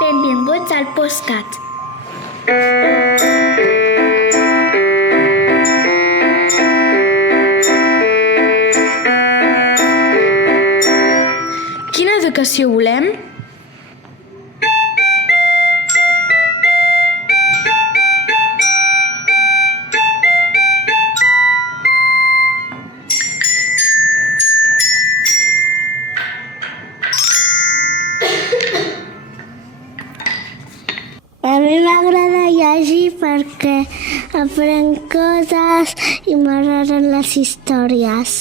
Benvinguts al podcast. Quina educació volem? A mi m'agrada llegir perquè aprenc coses i m'agraden les històries.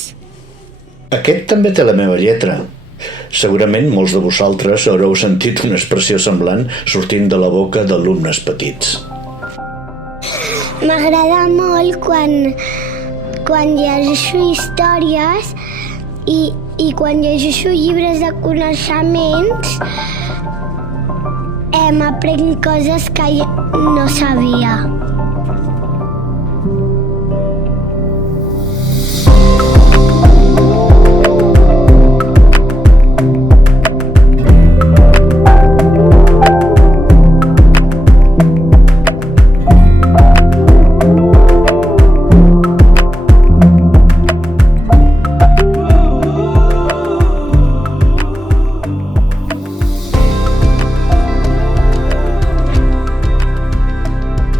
Aquest també té la meva lletra. Segurament molts de vosaltres haureu sentit una expressió semblant sortint de la boca d'alumnes petits. M'agrada molt quan llegeixo històries i quan llegeixo llibres de coneixements m'aprenc coses que no sabia.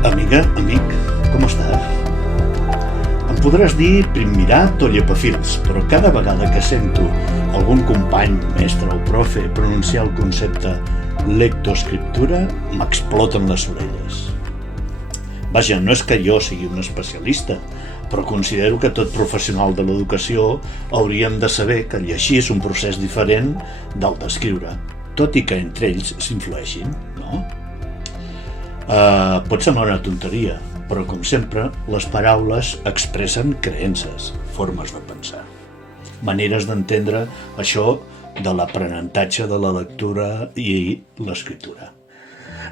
Amiga, amic, com estàs? Em podràs dir primmirat o llepafils, però cada vegada que sento algun company, mestre o profe pronunciar el concepte lectoescriptura, m'exploten les orelles. Vaja, no és que jo sigui un especialista, però considero que tot professional de l'educació hauríem de saber que llegir és un procés diferent del d'escriure, tot i que entre ells s'influeixin, no? Pot semblar una tonteria, però com sempre, les paraules expressen creences, formes de pensar, maneres d'entendre això de l'aprenentatge de la lectura i l'escriptura.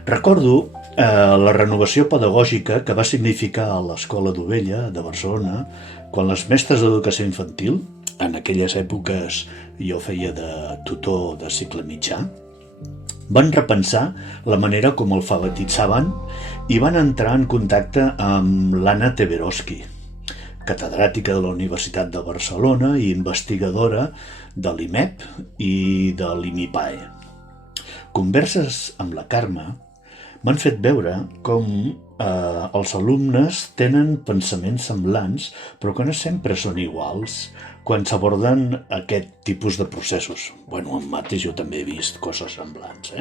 Recordo la renovació pedagògica que va significar a l'Escola d'Ovella de Barcelona quan les mestres d'educació infantil, en aquelles èpoques jo feia de tutor de cicle mitjà, van repensar la manera com alfabetitzaven i van entrar en contacte amb l'Anna Teberoski, catedràtica de la Universitat de Barcelona i investigadora de l'IMEP i de l'IMIPAE. Converses amb la Carme m'han fet veure com els alumnes tenen pensaments semblants, però que no sempre són iguals quan s'aborden aquest tipus de processos. En mates jo també he vist coses semblants.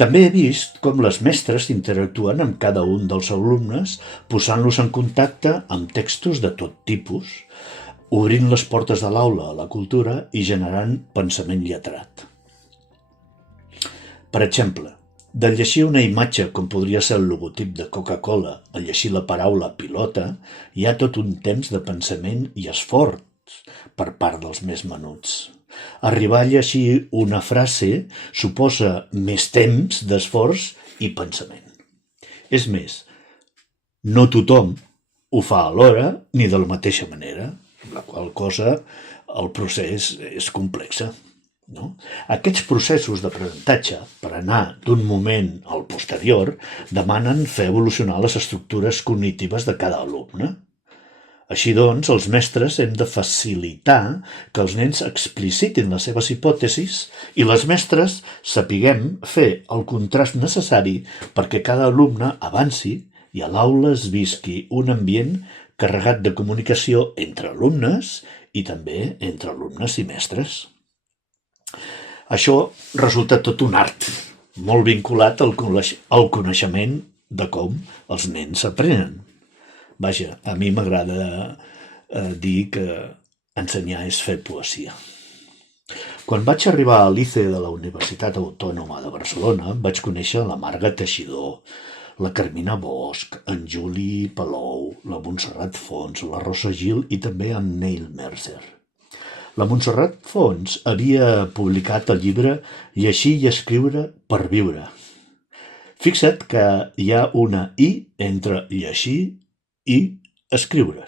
També he vist com les mestres interactuen amb cada un dels alumnes, posant-los en contacte amb textos de tot tipus, obrint les portes de l'aula a la cultura i generant pensament lletrat. Per exemple, de llegir una imatge com podria ser el logotip de Coca-Cola a llegir la paraula pilota, hi ha tot un temps de pensament i esforç per part dels més menuts. Arribar a llegir una frase suposa més temps d'esforç i pensament. És més, no tothom ho fa alhora ni de la mateixa manera, amb la qual cosa el procés és complex. No? Aquests processos d'aprenentatge, per anar d'un moment al posterior, demanen fer evolucionar les estructures cognitives de cada alumne. Així doncs, els mestres hem de facilitar que els nens explicitin les seves hipòtesis i les mestres sapiguem fer el contrast necessari perquè cada alumne avanci i a l'aula es visqui un ambient carregat de comunicació entre alumnes i també entre alumnes i mestres. Això resulta tot un art, molt vinculat al coneixement de com els nens aprenen. Vaja, a mi m'agrada dir que ensenyar és fer poesia. Quan vaig arribar a l'ICE de la Universitat Autònoma de Barcelona, vaig conèixer la Marga Teixidor, la Carmina Bosch, en Juli Palou, la Montserrat Fons, la Rosa Gil i també en Neil Mercer. La Montserrat Fons havia publicat el llibre Llegir i escriure per viure. Fixa't que hi ha una I entre llegir i escriure.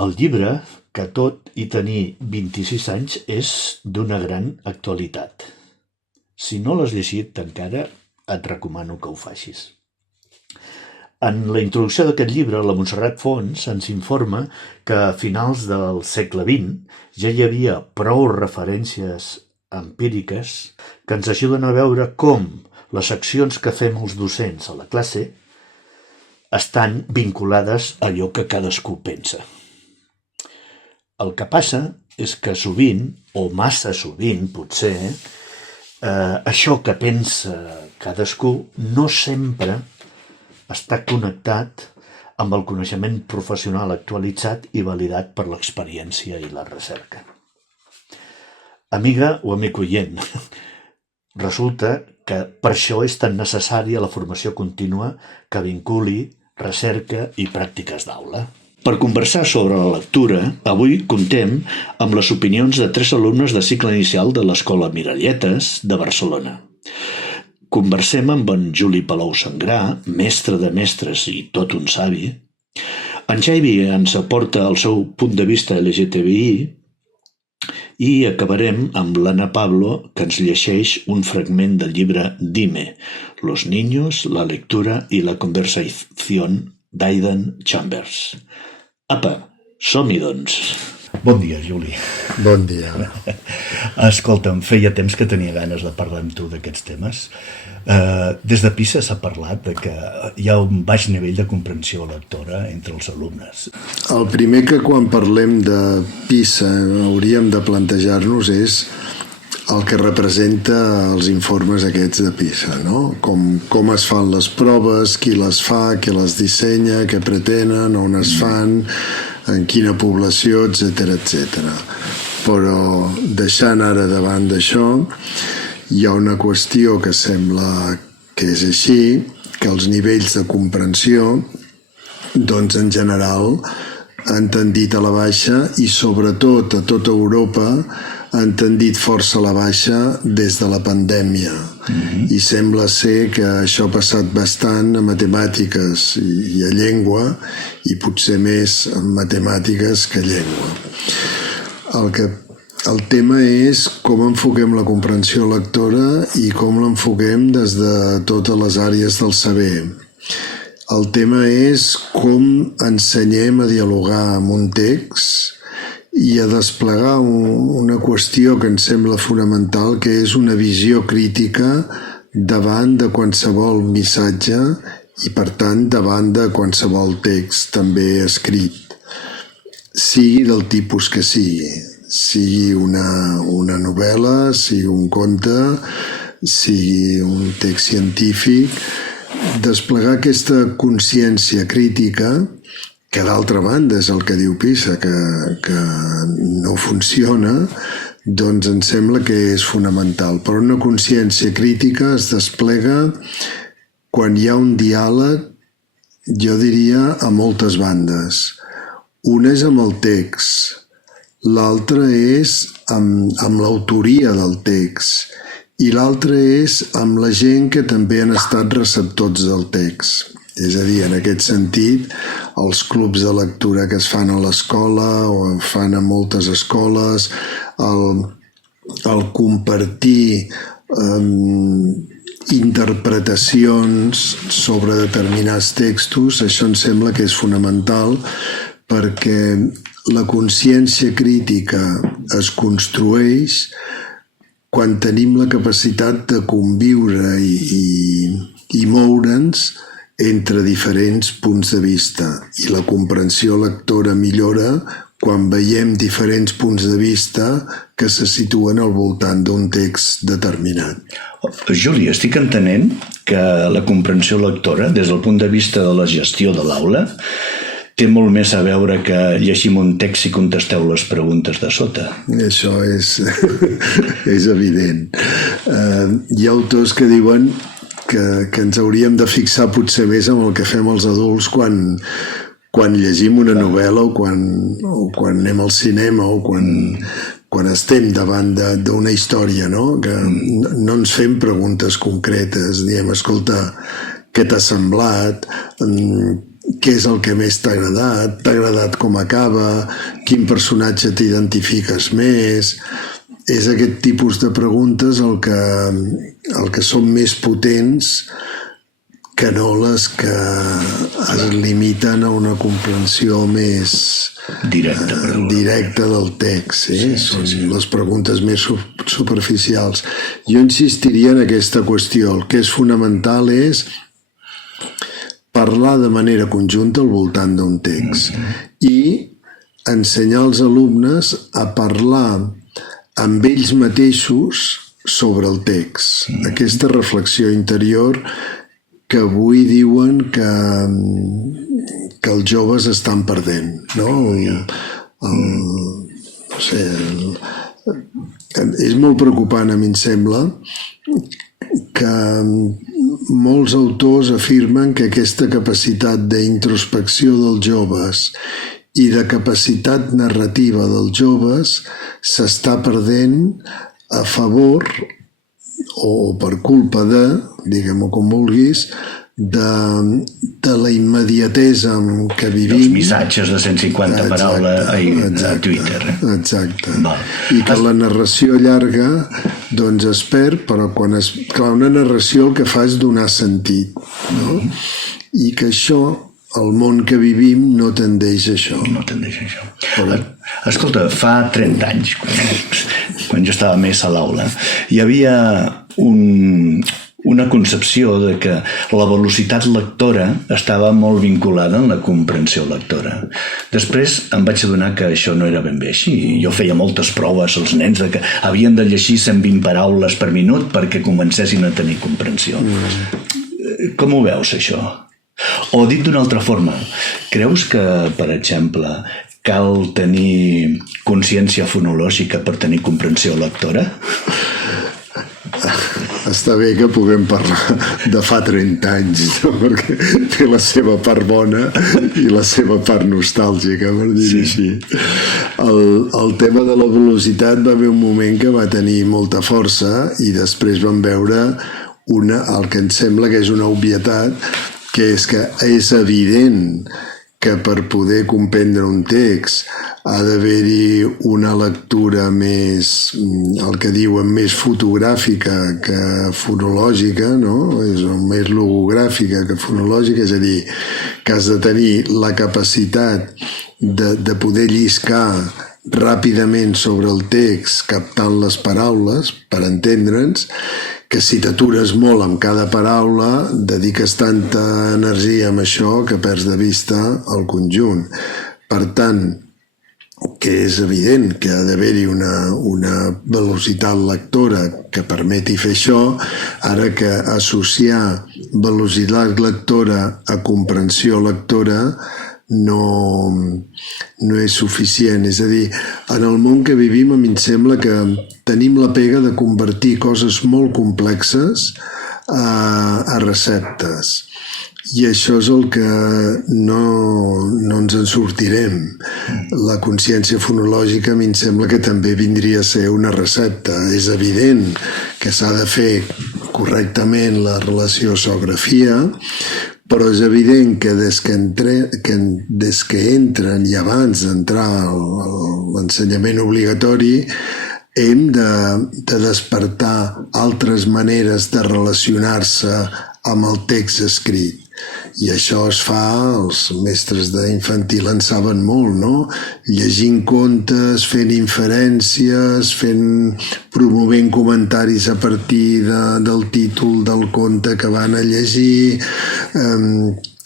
El llibre, que tot i tenir 26 anys, és d'una gran actualitat. Si no l'has llegit encara, et recomano que ho facis. En la introducció d'aquest llibre, la Montserrat Fons ens informa que a finals del segle XX ja hi havia prou referències empíriques que ens ajuden a veure com les accions que fem els docents a la classe estan vinculades a allò que cadascú pensa. El que passa és que sovint, o massa sovint potser, això que pensa cadascú no sempre està connectat amb el coneixement professional actualitzat i validat per l'experiència i la recerca. Amiga o amic oient, resulta que per això és tan necessària la formació contínua que vinculi recerca i pràctiques d'aula. Per conversar sobre la lectura, avui contem amb les opinions de 3 alumnes de cicle inicial de l'Escola Miralletes de Barcelona. Conversem amb en Juli Palou Sangrà, mestre de mestres i tot un savi. En Xavi ens aporta el seu punt de vista LGTBI i acabarem amb l'Anna Pablo, que ens llegeix un fragment del llibre Dime, Los niños, la lectura y la conversación d'Aidan Chambers. Apa, som-hi doncs. Bon dia, Juli. Bon dia. Escolta'm, feia temps que tenia ganes de parlar amb tu d'aquests temes. Des de PISA s'ha parlat de que hi ha un baix nivell de comprensió lectora entre els alumnes. El primer que quan parlem de PISA hauríem de plantejar-nos és el que representa els informes aquests de PISA, no? Com es fan les proves, qui les fa, qui les dissenya, què pretenen, on es fan, en quina població, etc. Però deixant ara davant d'això, hi ha una qüestió que sembla que és així, que els nivells de comprensió, doncs en general, han tendit a la baixa i sobretot a tota Europa han tendit força a la baixa des de la pandèmia. I sembla ser que això ha passat bastant a matemàtiques i a llengua, i potser més en matemàtiques que a llengua. El tema és com enfoquem la comprensió lectora i com l'enfoquem des de totes les àrees del saber. El tema és com ensenyem a dialogar amb un text i a desplegar una qüestió que ens sembla fonamental, que és una visió crítica davant de qualsevol missatge i, per tant, davant de qualsevol text també escrit, sigui del tipus que sigui una novel·la, sigui un conte, sigui un text científic, desplegar aquesta consciència crítica, que d'altra banda és el que diu PISA, que no funciona, doncs em sembla que és fonamental. Però una consciència crítica es desplega quan hi ha un diàleg, jo diria, a moltes bandes. Una és amb el text, l'altra és amb l'autoria del text i l'altra és amb la gent que també han estat receptors del text. És a dir, en aquest sentit, els clubs de lectura que es fan a l'escola o fan a moltes escoles, el compartir interpretacions sobre determinats textos, això em sembla que és fonamental perquè la consciència crítica es construeix quan tenim la capacitat de conviure i moure'ns entre diferents punts de vista, i la comprensió lectora millora quan veiem diferents punts de vista que se situen al voltant d'un text determinat. Juli, estic entenent que la comprensió lectora, des del punt de vista de la gestió de l'aula, té molt més a veure que llegim un text i contesteu les preguntes de sota. Això és evident. Hi ha autors que diuen que ens hauríem de fixar potser més en el que fem els adults quan llegim una novel·la o quan anem al cinema o quan estem davant d'una història, no? Que no ens fem preguntes concretes, diem, escolta, què t'ha semblat, què és el que més t'ha agradat com acaba, quin personatge t'identifiques més. és aquest tipus de preguntes el que són més potents que no les que es limiten a una comprensió més directa del text. Són les preguntes més superficials. Jo insistiria en aquesta qüestió. El que és fonamental és parlar de manera conjunta al voltant d'un text i ensenyar als alumnes a parlar amb ells mateixos sobre el text. Aquesta reflexió interior que avui diuen que els joves estan perdent, no? No sé, és molt preocupant, a mi em sembla, que molts autors afirmen que aquesta capacitat d'introspecció dels joves i de capacitat narrativa dels joves s'està perdent a favor o per culpa de, diguem-ho com vulguis, de la immediatesa en què vivim. Els missatges de 150 paraules a Twitter. Exacte. I que la narració llarga doncs es perd, però quan clar, una narració el que fa és donar sentit, no? I que això, el món que vivim, no tendeix a això. No tendeix a això. Escolta, fa 30 anys, quan jo estava més a l'aula, hi havia una concepció de que la velocitat lectora estava molt vinculada en la comprensió lectora. Després em vaig adonar que això no era ben bé així. Jo feia moltes proves als nens de que havien de llegir 120 paraules per minut perquè comencessin a tenir comprensió. Com ho veus, això? O dit d'una altra forma, creus que, per exemple, cal tenir consciència fonològica per tenir comprensió lectora? Està bé que puguem parlar de fa 30 anys, no? Perquè té la seva part bona i la seva part nostàlgica, per dir-ho així. El tema de la velocitat va haver un moment que va tenir molta força i després vam veure el que em sembla que és una obvietat, que és que és evident que per poder comprendre un text ha d'haver-hi una lectura més, el que diuen, més fotogràfica que fonològica, no? És més logogràfica que fonològica, és a dir, que has de tenir la capacitat de poder lliscar ràpidament sobre el text, captant les paraules per entendre'ns, que si t'atures molt amb cada paraula dediques tanta energia amb això que perds de vista el conjunt. Per tant, que és evident que ha d'haver-hi una velocitat lectora que permeti fer això, ara que associar velocitat lectora a comprensió lectora no és suficient. És a dir, en el món que vivim a mi em sembla que tenim la pega de convertir coses molt complexes a receptes. I això és el que no ens en sortirem. La consciència fonològica a mi em sembla que també vindria a ser una recepta. És evident que s'ha de fer correctament la relació so-grafia, però és evident que des que entren i abans d'entrar a l'ensenyament obligatori hem de despertar altres maneres de relacionar-se amb el text escrit. I això es fa, els mestres d'infantil en saben molt, no? Llegint contes, fent inferències, promovent comentaris a partir del títol del conte que van a llegir,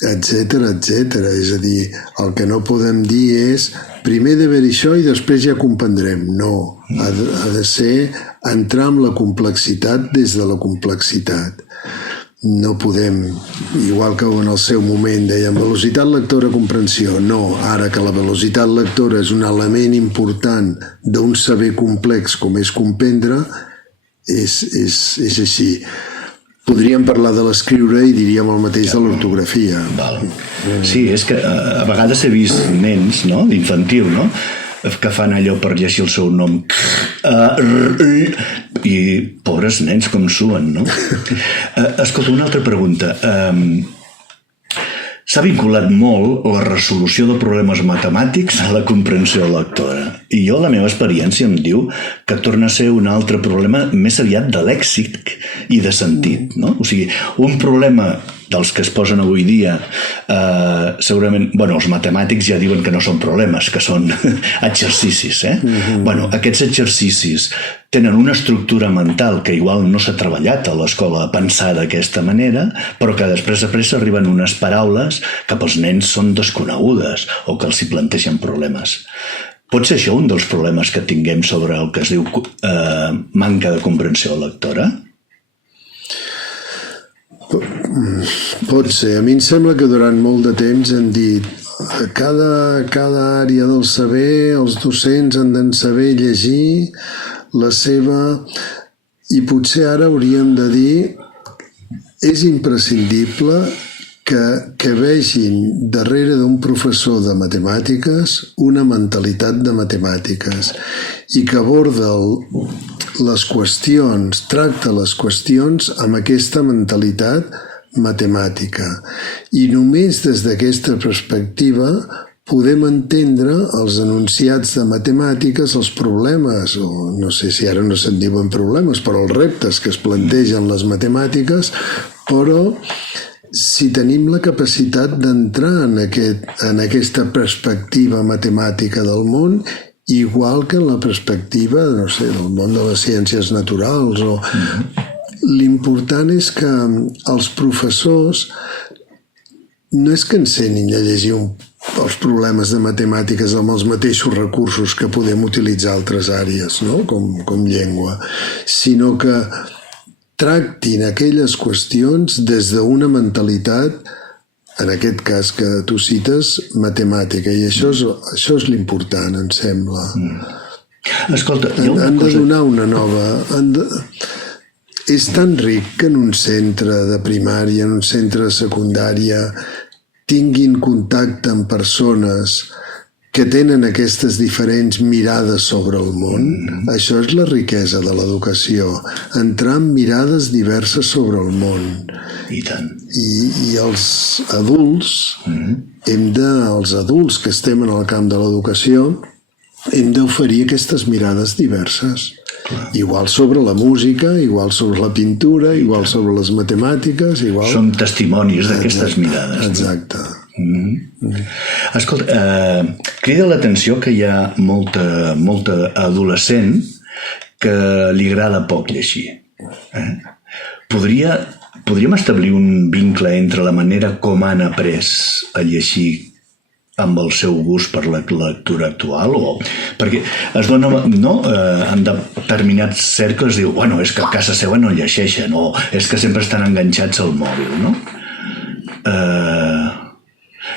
etcètera, etcètera. És a dir, el que no podem dir és primer d'haver-hi això i després ja comprendrem. No, ha de ser entrar en la complexitat des de la complexitat. No podem, igual que en el seu moment dèiem velocitat lectora, comprensió. No, ara que la velocitat lectora és un element important d'un saber complex com és comprendre, és així. Podríem parlar de l'escriure i diríem el mateix de l'ortografia. Sí, és que a vegades he vist nens, no?, d'infantil, no?, que fan allò per llegir el seu nom i pobres nens com suen, no? Escolta, una altra pregunta. s'ha vinculat molt la resolució de problemes matemàtics a la comprensió lectora. I jo, la meva experiència em diu que torna a ser un altre problema més aviat de lèxic i de sentit, no? O sigui, un problema dels que es posen avui dia, segurament, bueno, els matemàtics ja diuen que no són problemes, que són exercicis, Bueno, aquests exercicis tenen una estructura mental que igual no s'ha treballat a l'escola a pensar d'aquesta manera, però que després a pressa arriben unes paraules que pels nens són desconegudes o que els hi planteixen problemes. Pot ser això un dels problemes que tinguem sobre el que es diu manca de comprensió lectora? Pot ser. A mi em sembla que durant molt de temps hem dit cada àrea del saber, els docents han de saber llegir la seva... I potser ara hauríem de dir és imprescindible que vegin darrere d'un professor de matemàtiques una mentalitat de matemàtiques i que aborda les qüestions, tracta les qüestions amb aquesta mentalitat matemàtica. I només des d'aquesta perspectiva podem entendre els enunciats de matemàtiques, els problemes, o no sé si ara no se'n diuen problemes, però els reptes que es plantegen les matemàtiques, però si tenim la capacitat d'entrar en aquesta perspectiva matemàtica del món, igual que en la perspectiva, no sé, del món de les ciències naturals. L'important és que els professors no és que ensenyin a llegir els problemes de matemàtiques amb els mateixos recursos que podem utilitzar altres àrees, no? com llengua, sinó que tractin aquelles qüestions des d'una mentalitat, en aquest cas que tu cites, matemàtica. I això és l'important, em sembla. Escolta, han de donar una nova... És tan ric que en un centre de primària, en un centre de secundària, tinguin contacte amb persones que tenen aquestes diferents mirades sobre el món. Això és la riquesa de l'educació, entrar en mirades diverses sobre el món. I tant. I els adults, els adults que estem en el camp de l'educació, hem d'oferir aquestes mirades diverses. Igual sobre la música, igual sobre la pintura, igual sobre les matemàtiques, igual... Som testimonis d'aquestes mirades. Exacte. Escolta, crida l'atenció que hi ha molta adolescent que li agrada poc llegir. Podríem establir un vincle entre la manera com han après a llegir amb el seu gust per la lectura actual? Perquè es dona, no? En determinats cercles diu, bueno, és que a casa seva no llegeixen, o és que sempre estan enganxats al mòbil, no?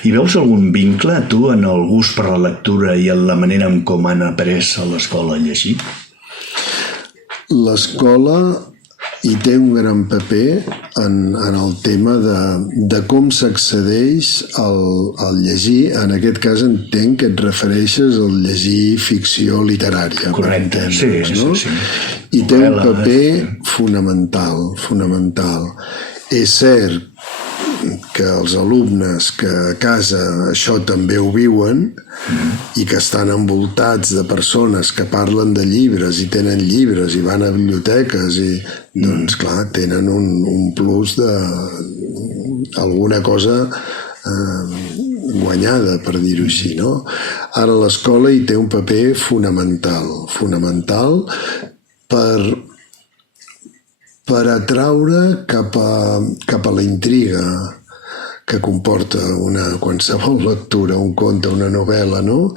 Hi veus algun vincle, tu, en el gust per la lectura i en la manera en com han après a l'escola a llegir? L'escola hi té un gran paper en el tema de com s'accedeix al llegir. En aquest cas entenc que et refereixes al llegir ficció literària. Correcte, sí. I té un paper fonamental. És cert que els alumnes que a casa això també ho viuen i que estan envoltats de persones que parlen de llibres i tenen llibres i van a biblioteques i doncs clar, tenen un plus de alguna cosa guanyada, per dir-ho així, no? Ara l'escola hi té un paper fonamental per atraure cap a la intriga que comporta qualsevol lectura, un conte, una novel·la, no?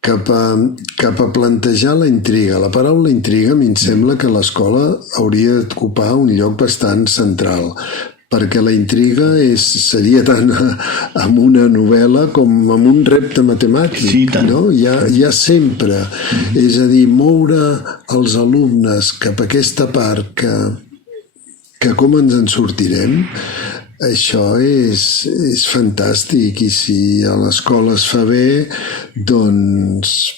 Cap a plantejar la intriga. La paraula intriga a mi em sembla que l'escola hauria d'ocupar un lloc bastant central, perquè la intriga seria tant amb una novel·la com amb un repte matemàtic. Sí, tant. No? Hi ha sempre. És a dir, moure els alumnes cap a aquesta part que com ens en sortirem, això és fantàstic. I si a l'escola es fa bé, doncs...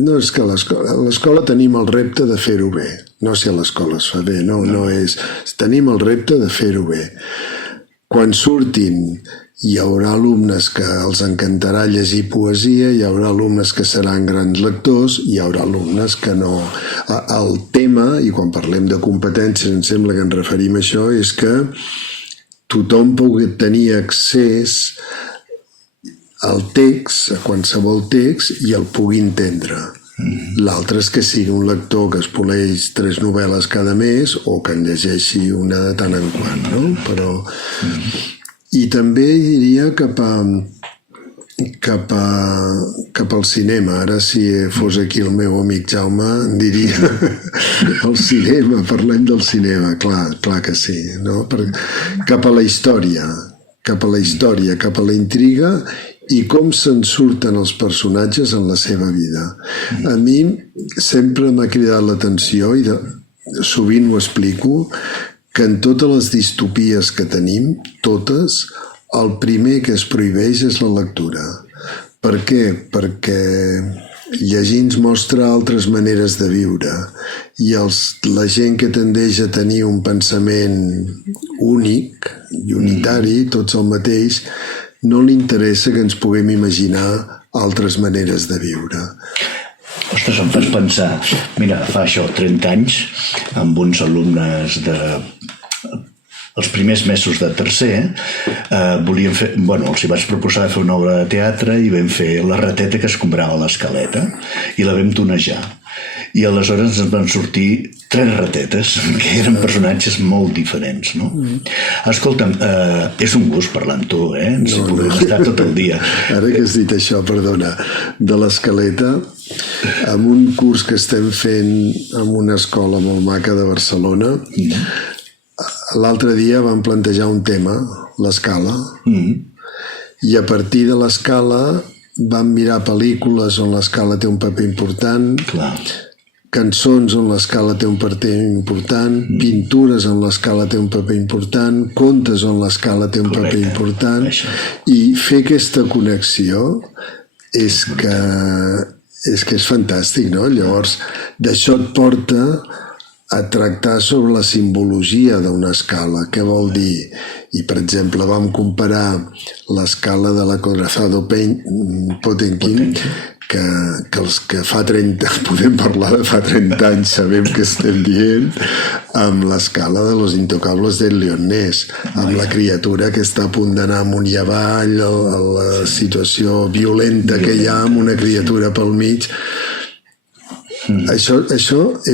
No és que a l'escola tenim el repte de fer-ho bé. No si a l'escola es fa bé, no és... Tenim el repte de fer-ho bé. Quan surtin hi haurà alumnes que els encantarà llegir poesia, hi haurà alumnes que seran grans lectors, hi haurà alumnes que no. El tema, i quan parlem de competències em sembla que ens referim a això, és que tothom pugui tenir accés al text, a qualsevol text, i el pugui entendre. L'altre és que sigui un lector que es poleix 3 novel·les cada mes o que en llegeixi una de tant en quant, no? Però... I també diria cap al cinema. Ara, si fos aquí el meu amic Jaume, em diria el cinema, parlem del cinema, clar que sí, no? Cap a la història, cap a la intriga i com se'n surten els personatges en la seva vida. A mi sempre m'ha cridat l'atenció, i sovint ho explico, que en totes les distopies que tenim, totes, el primer que es prohibeix és la lectura. Per què? Perquè llegir ens mostra altres maneres de viure i la gent que tendeix a tenir un pensament únic i unitari, tots el mateix, no li interessa que ens puguem imaginar altres maneres de viure. Ostres, em fas pensar, mira, fa això 30 anys, amb uns alumnes els primers mesos de tercer, volíem fer, els hi vaig proposar de fer una obra de teatre i vam fer La rateta que es comprava a l'escaleta i la vam tonejar. I aleshores ens van sortir 3 ratetes, que eren personatges molt diferents, no? Escolta'm, és un gust parlar amb tu, ens podem estar tot el dia. Ara que has dit això, perdona, de l'escaleta, en un curs que estem fent en una escola molt maca de Barcelona, l'altre dia vam plantejar un tema, l'escala, i a partir de l'escala vam mirar pel·lícules on l'escala té un paper important, cançons on l'escala té un paper important, pintures on l'escala té un paper important, contes on l'escala té un paper important, i fer aquesta connexió és que és fantàstic, no? Llavors, d'això et porta a tractar sobre la simbologia d'una escala. Què vol dir? I, per exemple, vam comparar l'escala de l'Acorazado Potemkin, que els que fa 30... podem parlar de fa 30 anys, sabem què estem dient, amb l'escala de Los Intocables del Leonés, amb la criatura que està a punt d'anar amunt i avall, la situació violenta que hi ha amb una criatura pel mig. Això és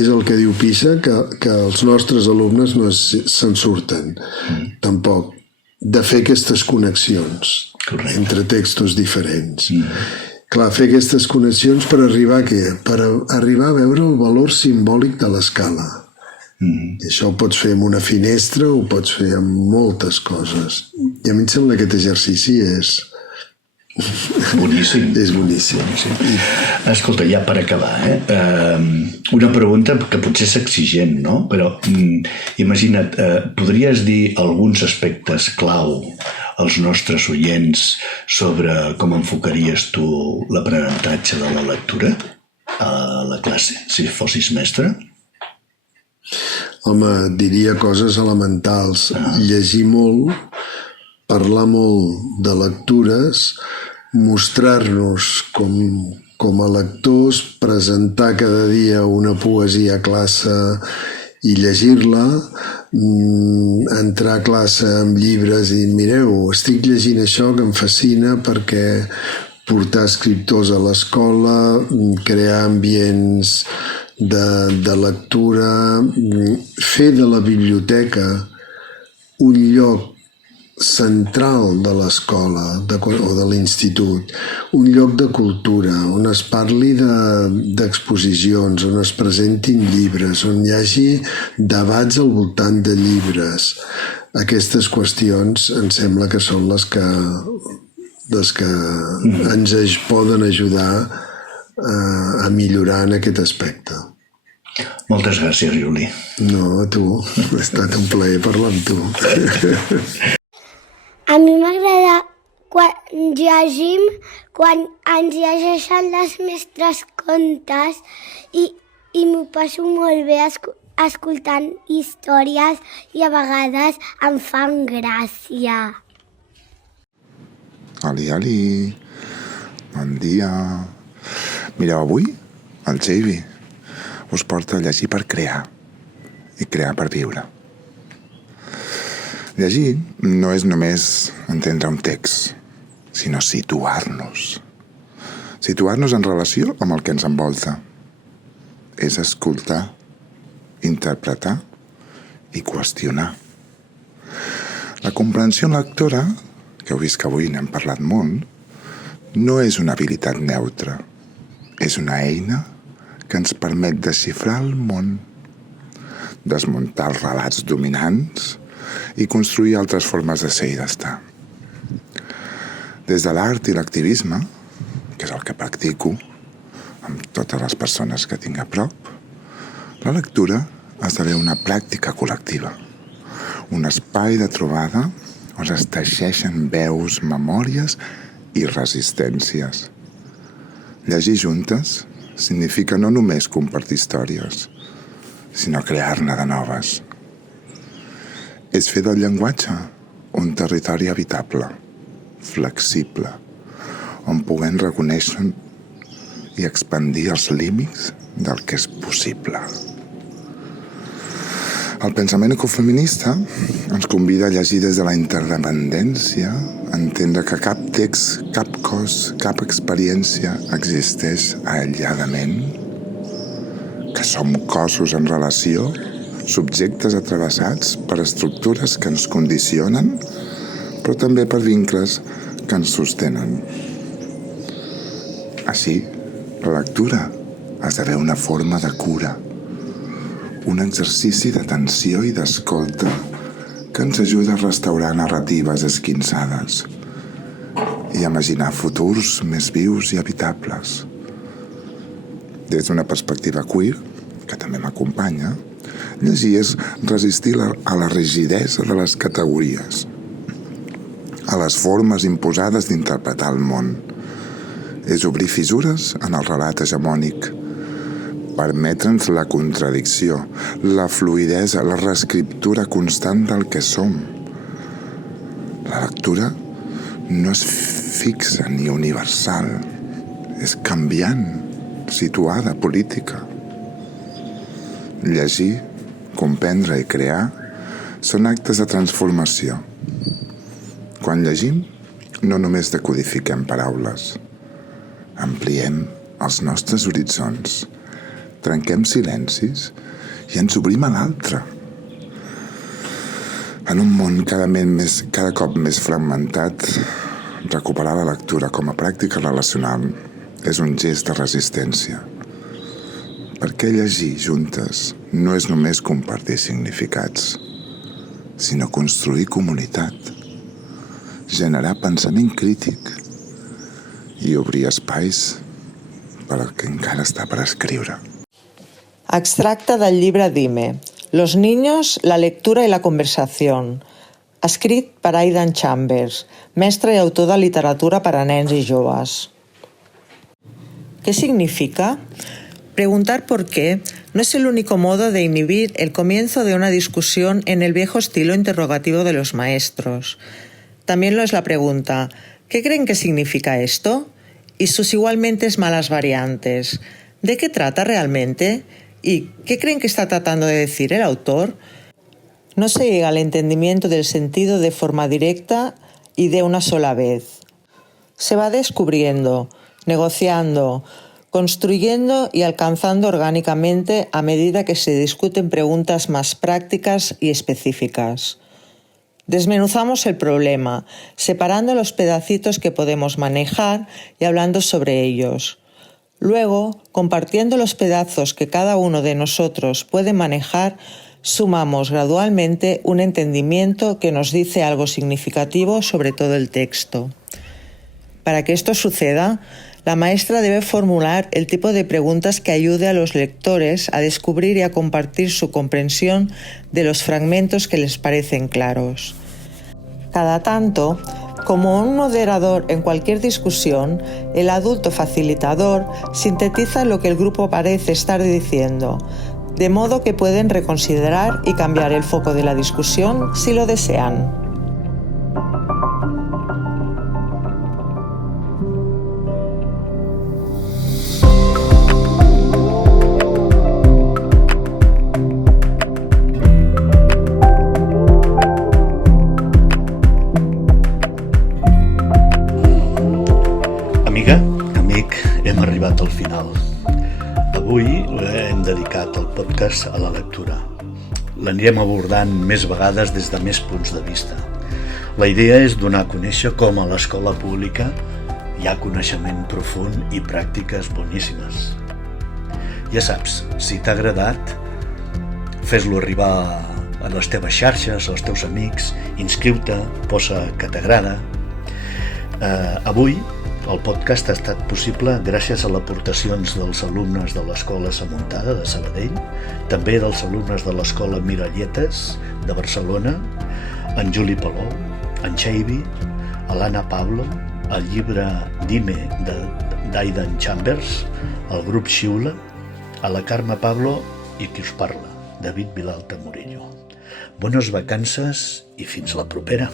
el que diu Pisa, que els nostres alumnes no se'n surten, tampoc, de fer aquestes connexions entre textos diferents. Clar, fer aquestes connexions per arribar a què? Per arribar a veure el valor simbòlic de l'escala. I això ho pots fer amb una finestra o ho pots fer amb moltes coses. I a mi em sembla que aquest exercici és... boníssim. És boníssim. Escolta, ja per acabar, una pregunta que potser és exigent, no? Però imagina't, podries dir alguns aspectes clau als nostres oients sobre com enfocaries tu l'aprenentatge de la lectura a la classe, si fossis mestre? Home, diria coses elementals. Llegir molt, parlar molt de lectures, mostrar-nos com a lectors, presentar cada dia una poesia a classe i llegir-la, entrar a classe amb llibres i mireu, estic llegint això que em fascina perquè portar escriptors a l'escola, crear ambients de lectura, fer de la biblioteca un lloc central de l'escola o de l'institut, un lloc de cultura on es parli d'exposicions, on es presentin llibres, on hi hagi debats al voltant de llibres. Aquestes qüestions em sembla que són les que ens poden ajudar a millorar en aquest aspecte. Moltes gràcies, Juli. No, a tu. Ha estat un plaer parlar amb tu. A mi m'agrada quan llegim, quan ens llegeixen les mestres contes i m'ho passo molt bé escoltant històries i a vegades em fan gràcia. Ali, bon dia. Mireu, avui el Xavi us porta a llegir per crear i crear per viure. Llegir no és només entendre un text, sinó situar-nos. Situar-nos en relació amb el que ens envolta. És escoltar, interpretar i qüestionar. La comprensió lectora, que heu vist que avui n'hem parlat molt, no és una habilitat neutra. És una eina que ens permet desxifrar el món, desmuntar els relats dominants i construir altres formes de ser i d'estar. Des de l'art i l'activisme, que és el que practico amb totes les persones que tinc a prop, la lectura esdevé una pràctica col·lectiva, un espai de trobada on es teixeixen veus, memòries i resistències. Llegir juntes significa no només compartir històries, sinó crear-ne de noves. És fer del llenguatge un territori habitable, flexible, on puguem reconèixer i expandir els límits del que és possible. El pensament ecofeminista ens convida a llegir des de la interdependència, a entendre que cap text, cap cos, cap experiència existeix aïlladament, que som cossos en relació, subjectes atravessats per estructures que ens condicionen, però també per vincles que ens sostenen. Així, la lectura esdevé una forma de cura, un exercici d'atenció i d'escolta que ens ajuda a restaurar narratives esquinçades i a imaginar futurs més vius i habitables. Des d'una perspectiva queer, que també m'acompanya, llegir és resistir a la rigidesa de les categories, a les formes imposades d'interpretar el món. És obrir fissures en el relat hegemònic, permetre'ns la contradicció, la fluïdesa, la reescriptura constant del que som. La lectura no és fixa ni universal, és canviant, situada, política. Llegir, comprendre i crear són actes de transformació. Quan llegim, no només decodifiquem paraules, ampliem els nostres horitzons, trenquem silencis i ens obrim a l'altre. En un món cada cop més fragmentat, recuperar la lectura com a pràctica relacional és un gest de resistència. Perquè llegir juntes no és només compartir significats, sinó construir comunitat, generar pensament crític i obrir espais per al que encara està per escriure. Extracte del llibre Dime, Los niños, la lectura y la conversación, escrit per Aidan Chambers, mestre i autor de literatura per a nens y joves. ¿Qué significa? Preguntar por qué no es el único modo de inhibir el comienzo de una discusión en el viejo estilo interrogativo de los maestros. También lo es la pregunta, ¿qué creen que significa esto? Y sus igualmente malas variantes. ¿De qué trata realmente? ¿Y qué creen que está tratando de decir el autor? No se llega al entendimiento del sentido de forma directa y de una sola vez. Se va descubriendo, negociando, construyendo y alcanzando orgánicamente a medida que se discuten preguntas más prácticas y específicas. Desmenuzamos el problema, separando los pedacitos que podemos manejar y hablando sobre ellos. Luego, compartiendo los pedazos que cada uno de nosotros puede manejar, sumamos gradualmente un entendimiento que nos dice algo significativo sobre todo el texto. Para que esto suceda, la maestra debe formular el tipo de preguntas que ayude a los lectores a descubrir y a compartir su comprensión de los fragmentos que les parecen claros. Cada tanto, como un moderador en cualquier discusión, el adulto facilitador sintetiza lo que el grupo parece estar diciendo, de modo que pueden reconsiderar y cambiar el foco de la discusión si lo desean. Amiga, amic, hem arribat al final. Avui hem dedicat el podcast a la lectura. L'anirem abordant més vegades des de més punts de vista. La idea és donar a conèixer com a l'escola pública hi ha coneixement profund i pràctiques boníssimes. Ja saps, si t'ha agradat, fes-lo arribar a les teves xarxes, als teus amics, inscriu-te, posa que t'agrada. Avui el podcast ha estat possible gràcies a les aportacions dels alumnes de l'Escola Samuntada de Sabadell, també dels alumnes de l'Escola Miralletes de Barcelona, en Juli Palou, en Xavi, l'Anna Pablo, el llibre Dime d'Aidan Chambers, el grup Xiula, a la Carme Pablo i qui us parla, David Vilalta Murillo. Bones vacances i fins la propera.